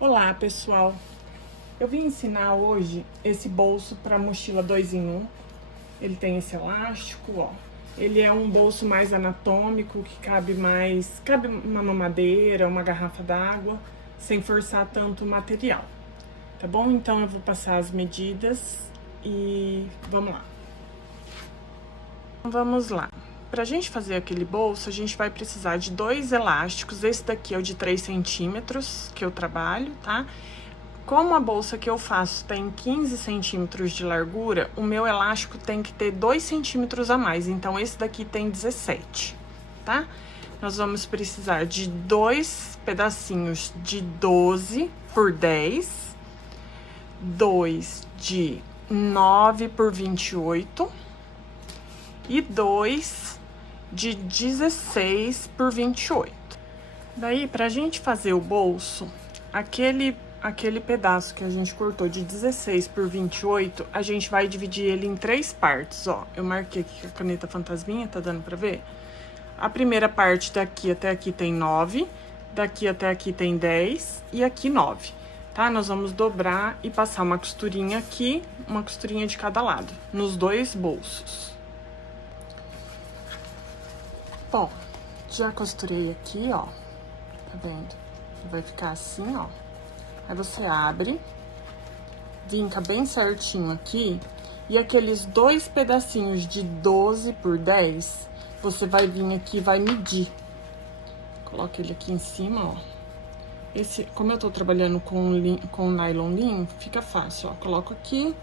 Olá, pessoal! Eu vim ensinar hoje esse bolso para mochila 2 em 1. Ele tem esse elástico, ó. Ele é um bolso mais anatômico, que cabe uma mamadeira, uma garrafa d'água, sem forçar tanto o material. Tá bom? Então eu vou passar as medidas e vamos lá. Vamos lá. Pra gente fazer aquele bolso, a gente vai precisar de 2 elásticos. Esse daqui é o de 3 centímetros que eu trabalho, tá? Como a bolsa que eu faço tem 15 centímetros de largura, o meu elástico tem que ter 2 centímetros a mais. Então, esse daqui tem 17, tá? Nós vamos precisar de 2 pedacinhos de 12 por 10, 2 de 9 por 28 e 2 de 16 por 28. Daí, pra gente fazer o bolso, aquele pedaço que a gente cortou de 16 por 28, a gente vai dividir ele em 3 partes, ó. Eu marquei aqui com a caneta fantasminha, tá dando pra ver? A primeira parte daqui até aqui tem 9, daqui até aqui tem 10 e aqui 9, tá? Nós vamos dobrar e passar uma costurinha aqui, uma costurinha de cada lado, nos 2 bolsos. Bom, já costurei aqui, ó, tá vendo? Vai ficar assim, ó. Aí você abre, vinca bem certinho aqui, e aqueles 2 pedacinhos de 12 por 10, você vai vir aqui e vai medir. Coloca ele aqui em cima, ó. Esse, como eu tô trabalhando com nylon lean, fica fácil, ó. Coloco aqui,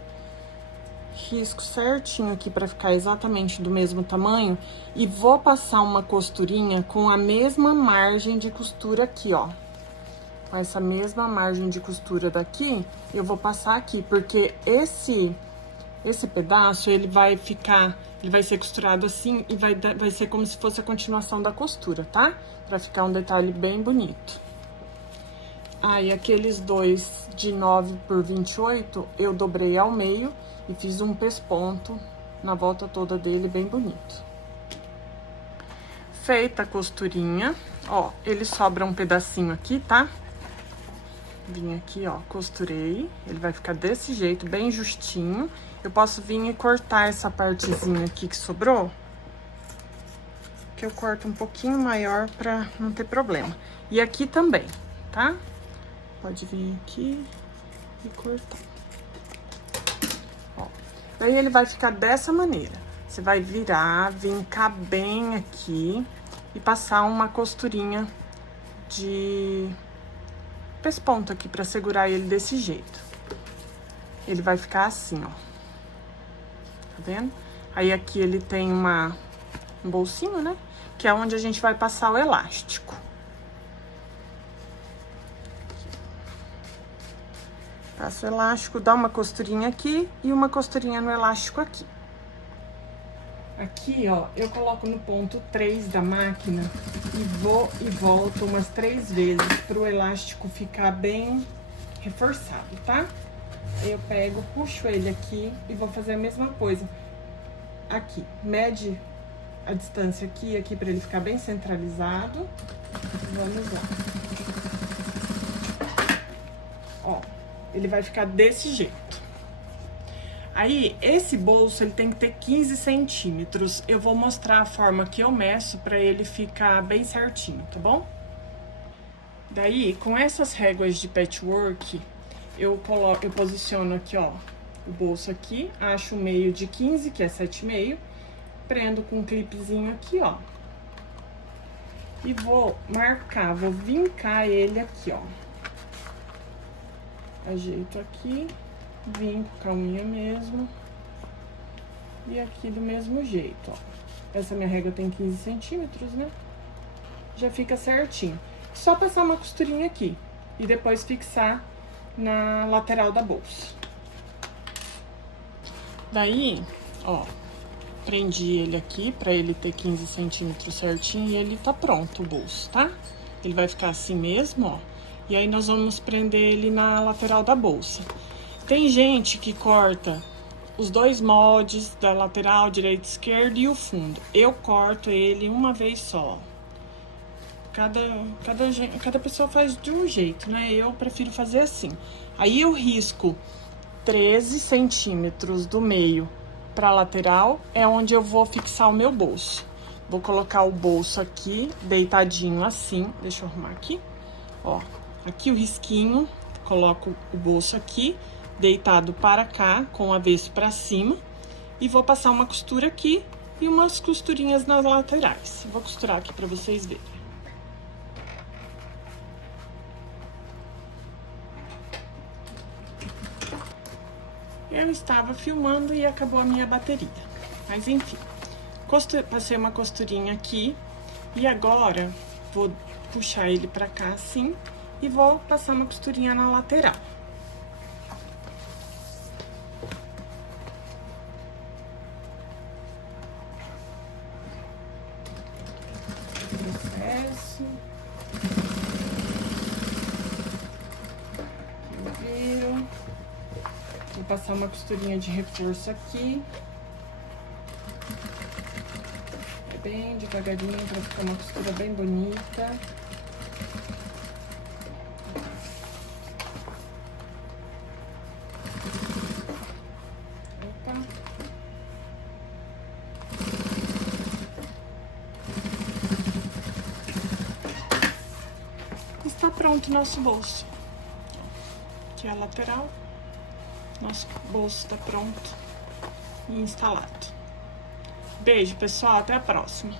risco certinho aqui pra ficar exatamente do mesmo tamanho, e vou passar uma costurinha com a mesma margem de costura aqui, ó. Com essa mesma margem de costura daqui, eu vou passar aqui, porque esse pedaço, ele vai ser costurado assim e vai ser como se fosse a continuação da costura, tá? Pra ficar um detalhe bem bonito. Aí, aqueles 2 de 9 por 28, eu dobrei ao meio e fiz um pesponto na volta toda dele, bem bonito. Feita a costurinha, ó, ele sobra um pedacinho aqui, tá? Vim aqui, ó, costurei, ele vai ficar desse jeito, bem justinho. Eu posso vir e cortar essa partezinha aqui que sobrou, que eu corto um pouquinho maior pra não ter problema. E aqui também, tá? Pode vir aqui e cortar. Ó, daí ele vai ficar dessa maneira. Você vai virar, vincar bem aqui e passar uma costurinha de pesponto aqui pra segurar ele desse jeito. Ele vai ficar assim, ó. Tá vendo? Aí aqui ele tem um bolsinho, né? Que é onde a gente vai passar o elástico. Passa o elástico, dá uma costurinha aqui e uma costurinha no elástico aqui. Aqui, ó, eu coloco no ponto 3 da máquina e vou e volto umas 3 vezes pro elástico ficar bem reforçado, tá? Eu pego, puxo ele aqui e vou fazer a mesma coisa. Aqui, mede a distância aqui e aqui pra ele ficar bem centralizado. Vamos lá. Ó, ele vai ficar desse jeito. Aí, esse bolso, ele tem que ter 15 centímetros. Eu vou mostrar a forma que eu meço pra ele ficar bem certinho, tá bom? Daí, com essas réguas de patchwork, eu posiciono aqui, ó, o bolso aqui, acho o meio de 15, que é 7,5, prendo com um clipezinho aqui, ó. E vou marcar, vou vincar ele aqui, ó. Ajeito aqui. Vinco com a unha mesmo. E aqui do mesmo jeito, ó. Essa minha régua tem 15 centímetros, né? Já fica certinho. Só passar uma costurinha aqui. E depois fixar na lateral da bolsa. Daí, ó, prendi ele aqui pra ele ter 15 centímetros certinho. E ele tá pronto, o bolso, tá? Ele vai ficar assim mesmo, ó. E aí, nós vamos prender ele na lateral da bolsa. Tem gente que corta os 2 moldes da lateral, direita e esquerda e o fundo. Eu corto ele uma vez só. Cada pessoa faz de um jeito, né? Eu prefiro fazer assim. Aí eu risco 13 centímetros do meio pra lateral, é onde eu vou fixar o meu bolso. Vou colocar o bolso aqui, deitadinho assim. Deixa eu arrumar aqui. Ó, aqui o risquinho, coloco o bolso aqui, deitado para cá, com o avesso pra cima. E vou passar uma costura aqui e umas costurinhas nas laterais. Vou costurar aqui pra vocês verem. Eu estava filmando e acabou a minha bateria. Mas enfim, passei uma costurinha aqui e agora vou puxar ele pra cá assim e vou passar uma costurinha na lateral. Processo. Aqui viro. Vou passar uma costurinha de reforço aqui. Bem devagarinho, pra ficar uma costura bem bonita. Opa. Está pronto o nosso bolso. Aqui é a lateral. Nosso bolso está pronto e instalado. Beijo, pessoal. Até a próxima.